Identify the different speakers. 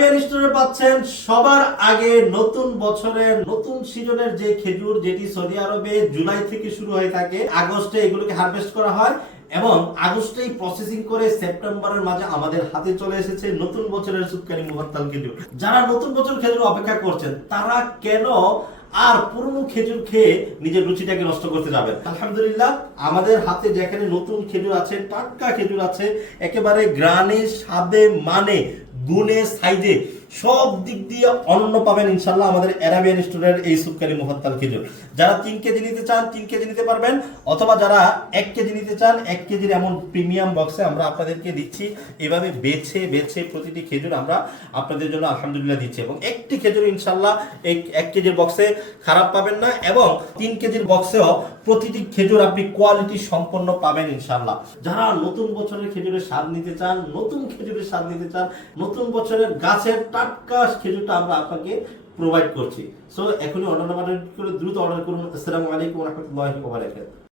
Speaker 1: Arabian স্টোরে পাচ্ছেন, সবার আগে নতুন বছরের নতুন সিজনের যে খেজুর, যেটি সৌদি আরবে জুলাই থেকে শুরু হয়ে থাকে, আগস্টে এগুলোকে হারভেস্ট করা হয় এবং আগস্টেই প্রসেসিং করে সেপ্টেম্বরের মাঝে আমাদের হাতে চলে এসেছে নতুন বছরের খেজুর। যারা নতুন বছর খেজুর অপেক্ষা করছেন, তারা কেন আর পুরনো খেজুর খেয়ে নিজের রুচিটাকে নষ্ট করতে যাবেন। আলহামদুলিল্লাহ, আমাদের হাতে যেখানে নতুন খেজুর আছে টাটকা খেজুর আছে, একেবারে গ্রানে, স্বাদে মানে গুণে, সাইজে সব দিক দিয়ে অনন্য পাবেন ইনশাল্লাহ আমাদের অ্যারাবিয়ান স্টোরের এই সুপকারি মুহত্তাল খেজুর। যারা তিন কেজি নিতে চান, তিন কেজি নিতে পারবেন, অথবা যারা এক কেজি নিতে চান, এক কেজির এমন প্রিমিয়াম বক্সে আমরা আপনাদেরকে দিচ্ছি। এভাবে বেছে বেছে প্রতিটি খেজুর আমরা আপনাদের জন্য আলহামদুলিল্লাহ দিচ্ছি। এবং একটি খেজুর ইনশাল্লাহ এক কেজির বক্সে খারাপ পাবেন না, এবং তিন কেজির বক্সেও প্রতিটি খেজুর আপনি কোয়ালিটি সম্পন্ন পাবেন ইনশাল্লাহ যারা নতুন বছরের খেজুরের স্বাদ নিতে চান, নতুন খেজুরের স্বাদ নিতে চান, নতুন বছরের গাছের টাটকা খেজুরটা আমরা আপনাকে প্রোভাইড করছি। সো এখনই অর্ডার করে দ্রুত অর্ডার করুন। আসসালামু আলাইকুম রহমতুল্লাহি ওয়া বারাকাতুহু।